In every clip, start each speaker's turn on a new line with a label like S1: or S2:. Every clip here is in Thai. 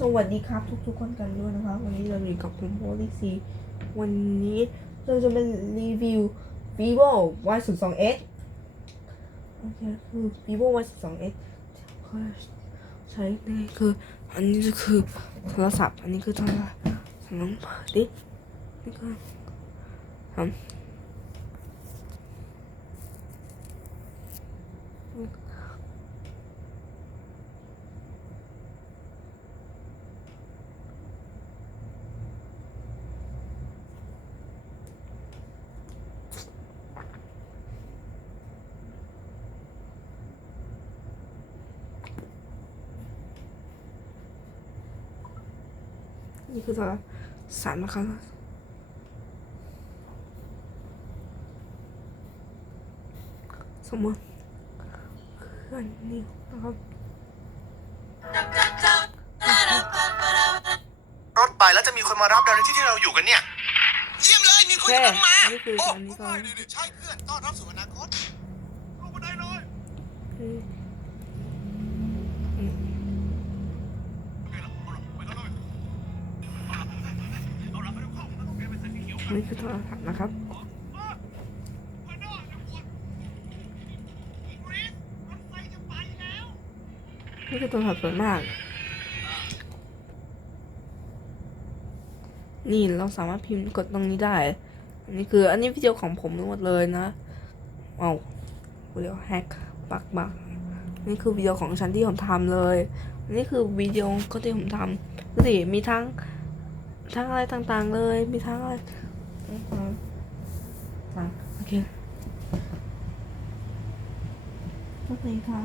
S1: สวัสดีครับทุกๆคนกันด้วยนะครับวันนี้เราอยู่กับผมโพลิซีวันนี้เราจะมารีวิว vivo y 0 2 s โอเคคือ vivo y 0 2 s ใช้ในคืออันนี้ก็คือโทรศัพท์อันนี้คือโทรศัพท์สำนักดินี่คือทำ นี่คือโทรศัพท์นะครับสมมติเครื่องนี้นะครับ
S2: รถไปแล้วจะมีคนมารับเราในที่ที่เราอยู่กันเนี่ย เยี่ยมเลยมีคน
S1: แค่
S2: กำลังมา
S1: นี่คือ
S2: โอ้
S1: อันนี้ก็
S2: ง่ายดีๆใช่เพื่อนต้อนรับสู่ นี่คื
S1: อโทรศัพท์นะครับนี่คือโทรศัพท์สวยมาก นี่เราสามารถพิมพ์กดตรงนี้ได้ อันนี้คือ อันนี้วิดีโอของผมทั้งหมดเลยนะ เอาเรียกแฮกปักบักนี่คือวิดีโอของฉันที่ผมทำเลยอันนี้คือวิดีโอก็ที่ผมทำดูสิมีทั้งทั้งอะไรต่างๆเลย มีทั้งอะไร Right. Okay. Rất đi thôi.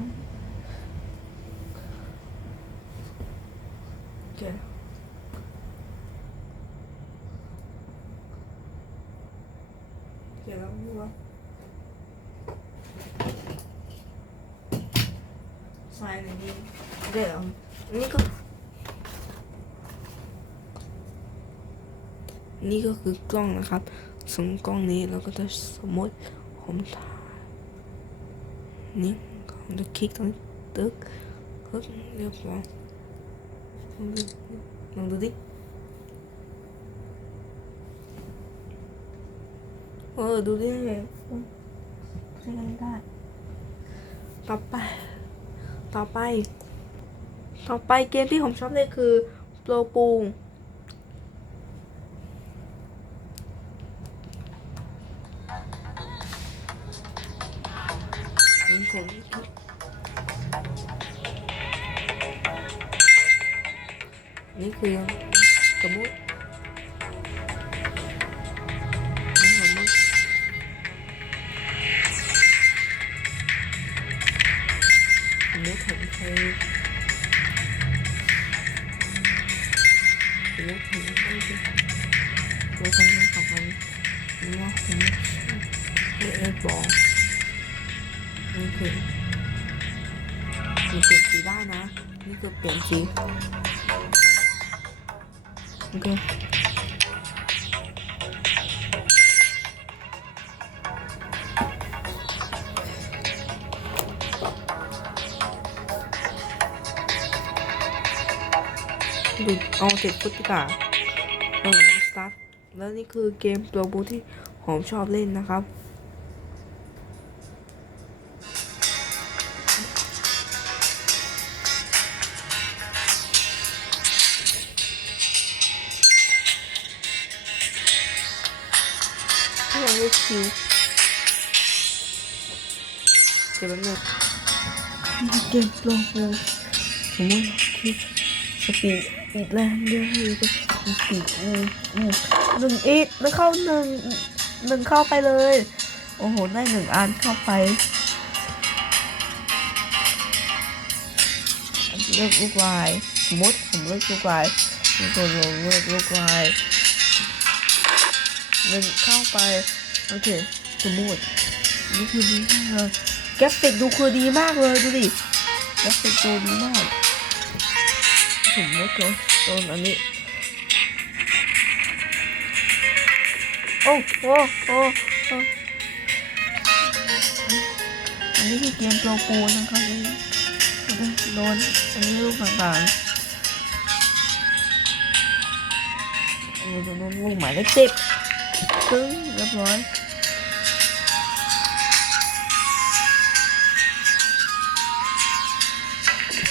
S1: Okay. Kìa lắm luôn Xoay này đi Để không Nico นี่ก็คือกล้องนะครับส่วนกล้องนี้เราก็จะสมมติผมถ่ายนี่ผมจะคลิกตรงนี้ตึกตึกเรียบร้อยลองดูดิเออดูดิใช้กันไม่ได้ต่อไป ต่อไป ต่อไปเกมที่ผมชอบเล่นคือโปรปูผ của YouTube Lấy khuya Cầm bút bút thật hay bút thật hay chứ bút thật nó thật anh nó không để bỏ. เคมันเปลี่ยนสีได้นะ นี่คือเปลี่ยนสีโอเคดูเอาเสร็จปุ๊บดีกว่าเออสตาร์ทแล้วนี่คือเกมตัวบูที่ผมชอบเล่นนะครับ เราได้คิวเดี๋ยวแป๊บนึงเกมโปรโมผมว่าคือสปีดอีกแรงเยอะเลยก็สปีดอืมอืมหนึ่งอีกแล้วเข้าหนึ่งหนึ่งเข้าไปเลย โอ้โห ได้หนึ่งอันเข้าไปเลือกลูกลายสมมติผมเลือกลูกลายตัวลงเลือกลูกลายหนึ่งเข้าไป โอเค สมมตินี่คือดีมากเลยกฟิกดูคือดีมากเลยดูดิแกฟิกดูดีมาก สมมติตัวตัวอันนี้ โอ้โอ้โอ้โออันนี้คือเกมโปรโปนะครับโดนอันนี้รูปต่างๆเราจะโดนลูกหมายเลขสิบ ซึ่งเรียบร้อย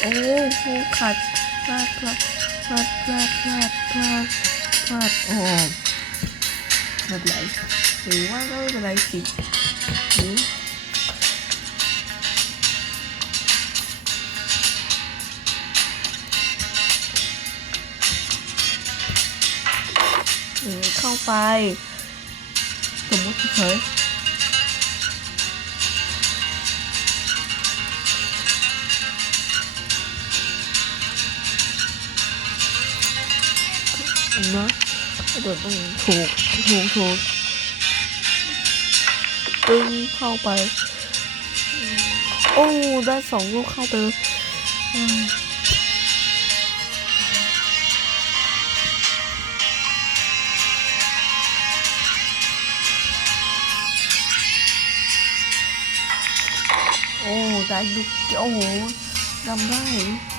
S1: โอ้โหขาดพลาดพลาดพลาดพลาดพลาดพลาดพลาดโอ้ไม่เป็นไรหรือว่าก็ไม่เป็นไรสิหรือเข้าไป สมมติเฉยนะกระโดดต้องถูกถูกถูกตึงเข้าไป โอ้ ได้สองลูกเข้าไป เลยอืมโอ้ได้ลูกโอ้โหจำได้ลิง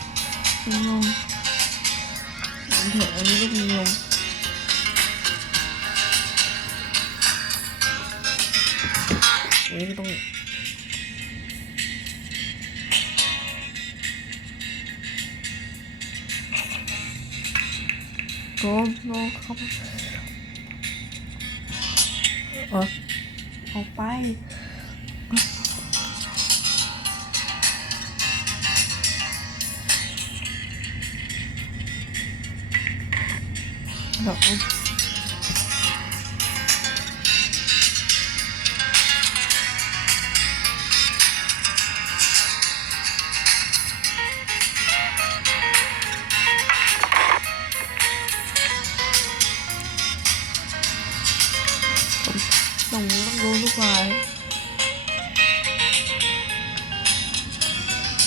S1: ห็นอันนี้ลูกลิงลงอันนี้ต้องโอ้โนเขาเออออกไปดอกต้องต้องรู้ทุกวาย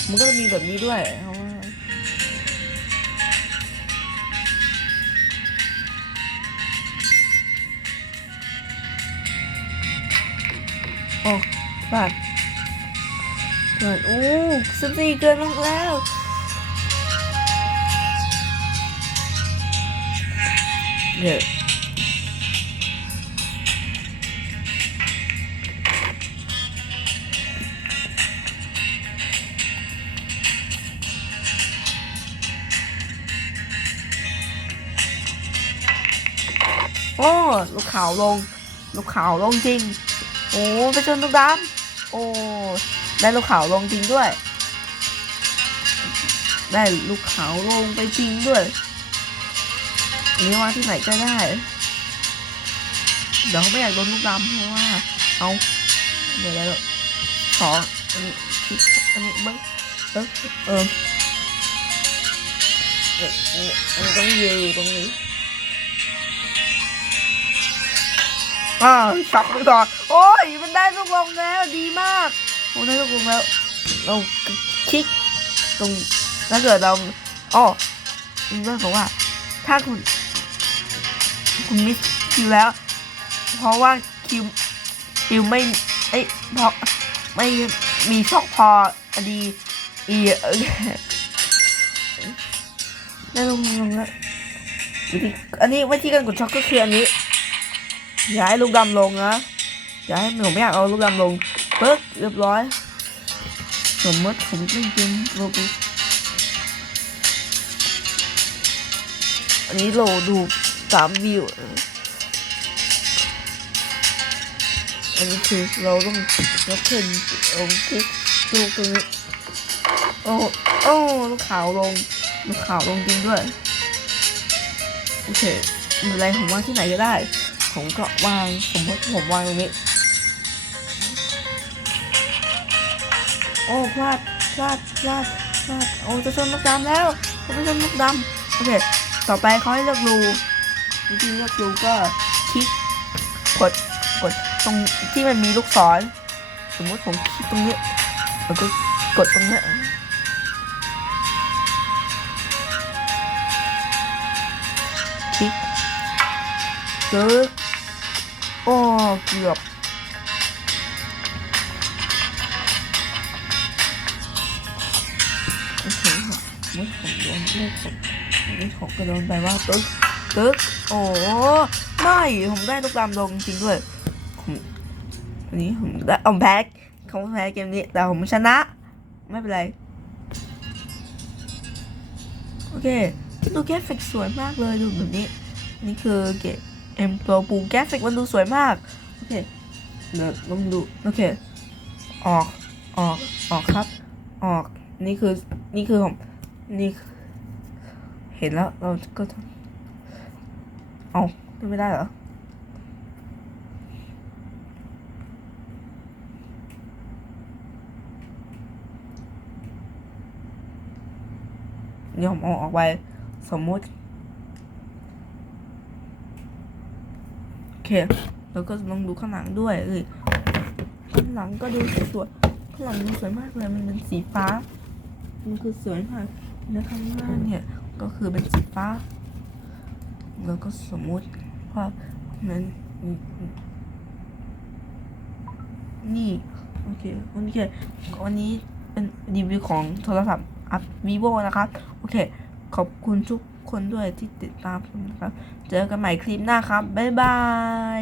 S1: มันก็จะมีแบบนี้ด้วยเพราะว่าโอ้บาทเกินโอ้สิบสี่เกินลงแล้วเดี๋ยวโอ้ ลูกขาวลง ลูกขาวลงจริง อ้ไปชนลูกดำโอ้ได้ลูกขาวลงจริงด้วย ได้ลูกขาวลงไปจริงด้วยนนี้ว่าที่ไหนก็ได้เดี๋ยวเขาไม่อยากโดนลูกดำเพราะว่า เอาเดี๋ยวแล้วขออันนี้คิดอันนี้เบิ้งเออเออเออเออเออต้องยืนตรงนี้ อ่าสับไปก่อนโอ้ยมันได้ลูกลงแล้วดีมากโอ้ได้ลูกลงแล้วเราคลิกตรงถ้าเกิดเราอ๋อมันเรื่องของว่า ถ้าคุณคุณมิสคิวแล้ว เพราะว่าคิวคิวไม่เอ้ยเพราะไม่มีช็อกพอดีอีเออได้ลงลงแล้วอันนี้วิธีการกดช็อกก็คืออันนี้ อย่าให้ลูกดำลงนะอย่าให้ผมไม่อยากเอาลูกดำลงปึ๊บเรียบร้อยสมมติผมเล่นเกมโลบุอันนี้โหลดูสามวิวอันนี้คือเราต้องยกขึ้นลงคลิกลูกตรงนี้โอ้โอ้ลูกขาวลงลูกขาวลงจริงด้วยโอเคไม่เป็นไรผมว่าที่ไหนก็ได้ ผมก็วางสมมติผมวางตรงนี้ โอ้พลาดพลาดพลาดพลาดโอ้จะชนลูกดำแล้วจะไปชนลูกดำโอเคต่อไปเขาให้เลือกรูวิธีเลือกรูก็คลิกกดกดตรงที่มันมีลูกศร สมมติผมคลิกตรงนี้แล้วก็กดตรงนี้คลิกจึ๊กโอ้ เกือบโอเคค่ะเมื่อผมโดนเลขผมเลขหกก็โดนไปว่าปึ๊กตึ๊กโอ้ไม่ผมได้ลูกดำลงจริงด้วยผมอันนี้ผมได้เอาแพ้เขาแพ้เกมนี้แต่ผมชนะ ไม่เป็นไรโอเคดูแกฟิกสวยมากเลยดูแบบนี้ นี่คือเกมเอ็มตัวปูแกฟิกมันดูสวยมาก โอเคเดี๋ยวลองดู โอเค ออก ออก ออกครับ ออก นี่คือ นี่คือผมนี่คือเห็นแล้ว เราก็ทำเอาไม่ได้เหรอเดี๋ยวผมเอาออกไป สมมุติ โอเค แล้วก็ลองดูข้างหลังด้วยเอ้ยข้างหลังก็ดูสวยข้างหลังดูสวยมากเลยมันเป็นสีฟ้า มันคือสวยมากแล้วข้างหน้าเนี่ยก็คือเป็นสีฟ้า แล้วก็สมมุติว่ามันนี่โอเคโอเควันนี้เป็นรีวิวของโทรศัพท์อัพ vivo นะครับ โอเค ขอบคุณทุกคนด้วยที่ติดตามผมนะครับ เจอกันใหม่คลิปหน้าครับ บ๊ายบาย